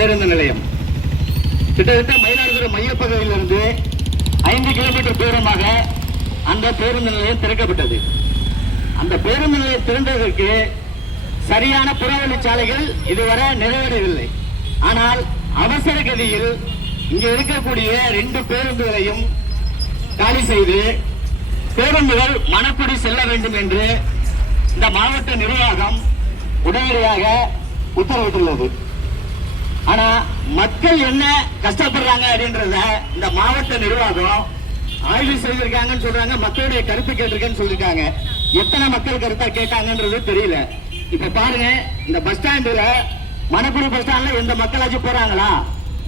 பேருந்து நிலையம். கிட்டத்தட்ட மயிலாடுதுறை மையப்பகுதியிலிருந்து 5 கிலோமீட்டர் தூரமாக அந்த பேருந்து நிலையம் திறக்கப்பட்டது. அந்த பேருந்து நிலையம் திறந்ததற்கு சரியான புறவழிச்சாலைகள் இதுவரை நிறைவேறவில்லை. ஆனால் அவசர கதியில் இங்க இருக்கக்கூடிய 2 பேருந்துகளையும் காலி செய்து பேருந்துகள் மணக்குடி செல்ல வேண்டும் என்று இந்த மாவட்ட நிர்வாகம் உடனடியாக உத்தரவிட்டுள்ளது. ஆனா மக்கள் என்ன கஷ்டப்படுறாங்க அப்படின்றத இந்த மாவட்ட நிர்வாகம் ஆய்வு செய்திருக்காங்கன்னு சொல்றாங்க. மக்களுடைய கருத்து கேட்டிருக்கேன்னு சொல்லிருக்காங்க. எத்தனை மக்கள் கருத்தா கேட்டாங்கன்றது தெரியல. இப்ப பாருங்க, இந்த பஸ் ஸ்டாண்டுல மணக்குடி பஸ் ஸ்டாண்ட்ல எந்த மக்களாச்சும் போறாங்களா?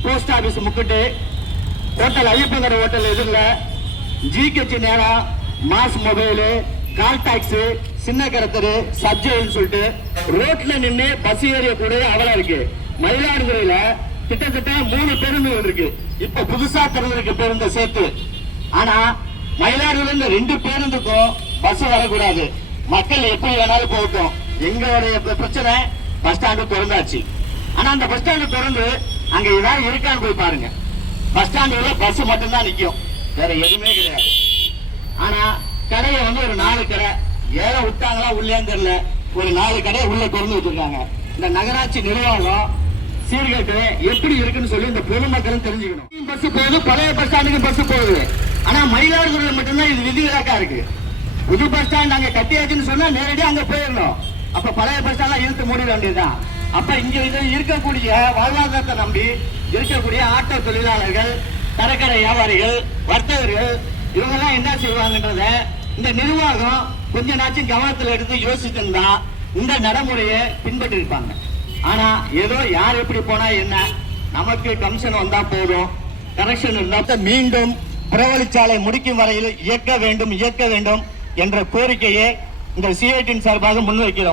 போஸ்ட் ஆபீஸ் முக்கிட்டு ஹோட்டல் ஐயப்பங்கர ஹோட்டல் எதிரில் ஜிகேச்சி நேரம் மாஸ் மொபைலு கால் டாக்ஸி சின்ன கரத்தரு சப்ஜெக்ட் சொல்லிட்டு ரோட்ல நின்று பஸ் ஏறிய கூட அவலா இருக்கு. மயிலாடுதுறையில கிட்டத்தட்ட 3 பேருந்துகள் இருக்கு. இப்ப புதுசா திறந்திருக்கு பேருந்து சேர்த்து. ஆனா மயிலாடுதுறை இந்த 2 பேருந்துக்கும் பஸ் வரக்கூடாது. மக்கள் எப்படி வேணாலும் போகட்டும். எங்களுடைய பிரச்சனை பஸ் ஸ்டாண்டு திறந்தாச்சு. ஆனா அந்த பஸ் ஸ்டாண்டு திறந்து அங்க ஏதாவது இருக்கான்னு போய் பாருங்க. பஸ் ஸ்டாண்டுல பஸ் மட்டும்தான் நிக்கும், வேற எதுவுமே கிடையாது. ஆனா கடையை ஒரு 4 கடை ஏற விட்டாங்களா உள்ளேன்னு தெரியல, ஒரு 4 கடையை உள்ள திறந்து வச்சிருக்காங்க. இந்த நகராட்சி நிர்வாகம் சீர்கேட்டு எப்படி இருக்குன்னு சொல்லி இந்த பொதுமக்களும் தெரிஞ்சுக்கணும். பஸ் போகுது, பழைய பஸ் ஸ்டாண்டுக்கு பஸ் போகுது. ஆனா மயிலாடுதுறையில மட்டும்தான் இது விதிவிலக்கா இருக்கு. புது பஸ் ஸ்டாண்ட் அங்க கட்டியாச்சுன்னு சொன்னா நேரடியா அங்க போயிடணும். அப்ப பழைய பஸ் ஸ்டாண்ட் இழுத்து மூடிட வேண்டியதுதான். அப்ப இங்க இருக்கக்கூடிய வாழ்வாதாரத்தை நம்பி இருக்கக்கூடிய ஆட்டோ தொழிலாளர்கள், தரக்கடை வியாபாரிகள், வர்த்தகர்கள் இவங்க எல்லாம் என்ன செய்வாங்கன்றத இந்த நிர்வாகம் கொஞ்ச நாச்சும் கவனத்தில் எடுத்து யோசிச்சிருந்தா இந்த நடைமுறையை பின்பற்றி இருப்பாங்க. ஆனா ஏதோ யார் எப்படி போனா என்ன, நமக்கு கமிஷன் வந்தா போதும், கனெக்ஷன் இருந்தா மீண்டும் புறவழிச்சாலை முடிக்கும் வரையில் இயக்க வேண்டும் என்ற கோரிக்கையை இந்த சிஐடியின் சார்பாக முன்வைக்கிறோம்.